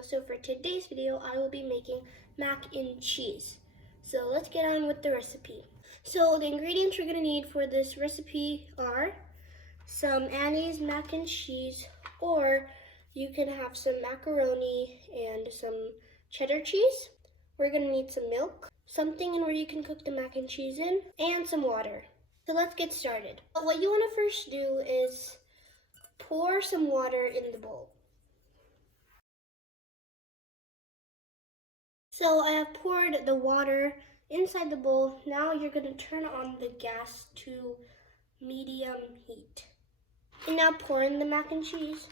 channel. So for today's video, I will be making mac and cheese. So let's get on with the recipe. So the ingredients we're gonna need for this recipe are some Annie's mac and cheese, or you can have some macaroni and some cheddar cheese. We're gonna need some milk, something in where you can cook the mac and cheese in, and some water. So let's get started. What you wanna first do is pour some water in the bowl. So I have poured the water inside the bowl. Now you're gonna turn on the gas to medium heat. And now pour in the mac and cheese.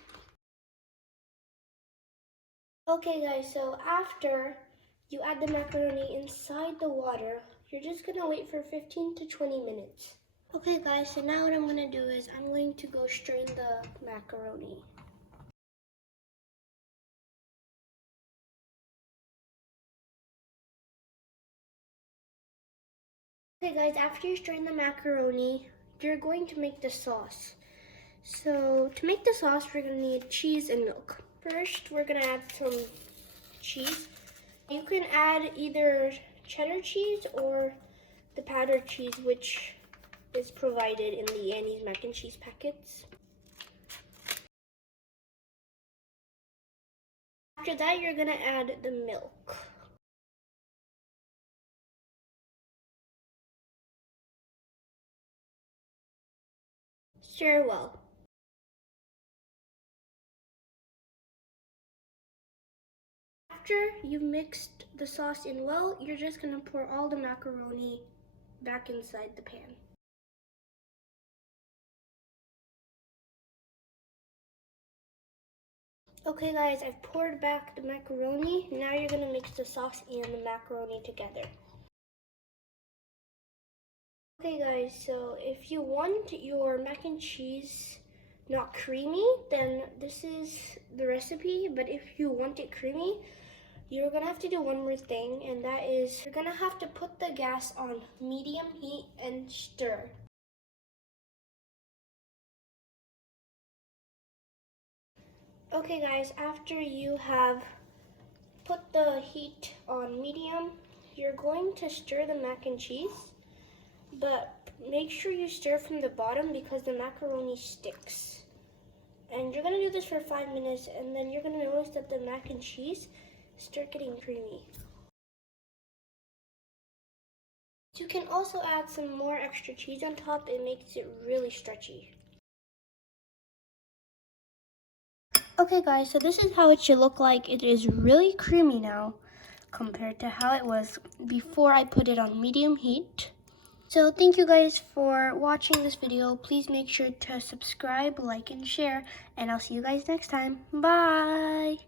Okay guys, so after you add the macaroni inside the water, you're just gonna wait for 15 to 20 minutes. Okay guys, so now what I'm gonna do is I'm going to go strain the macaroni. Okay guys, after you strain the macaroni, you're going to make the sauce. So to make the sauce, we're gonna need cheese and milk. First, we're gonna add some cheese. You can add either cheddar cheese or the powdered cheese, which is provided in the Annie's mac and cheese packets. After that, you're gonna add the milk. Stir well. After you've mixed the sauce in well, you're just gonna pour all the macaroni back inside the pan. Okay guys, I've poured back the macaroni. Now you're gonna mix the sauce and the macaroni together. Okay guys, so if you want your mac and cheese not creamy, then this is the recipe. But if you want it creamy, you're gonna have to do one more thing, and that is you're gonna have to put the gas on medium heat and stir. Okay guys, after you have put the heat on medium, you're going to stir the mac and cheese, but make sure you stir from the bottom because the macaroni sticks. And you're gonna do this for 5 minutes, and then you're gonna notice that the mac and cheese start getting creamy. You can also add some more extra cheese on top. It makes it really stretchy. Okay guys, so this is how it should look like. It is really creamy now compared to how it was before I put it on medium heat. So thank you guys for watching this video. Please make sure to subscribe, like, and share, and I'll see you guys next time. Bye!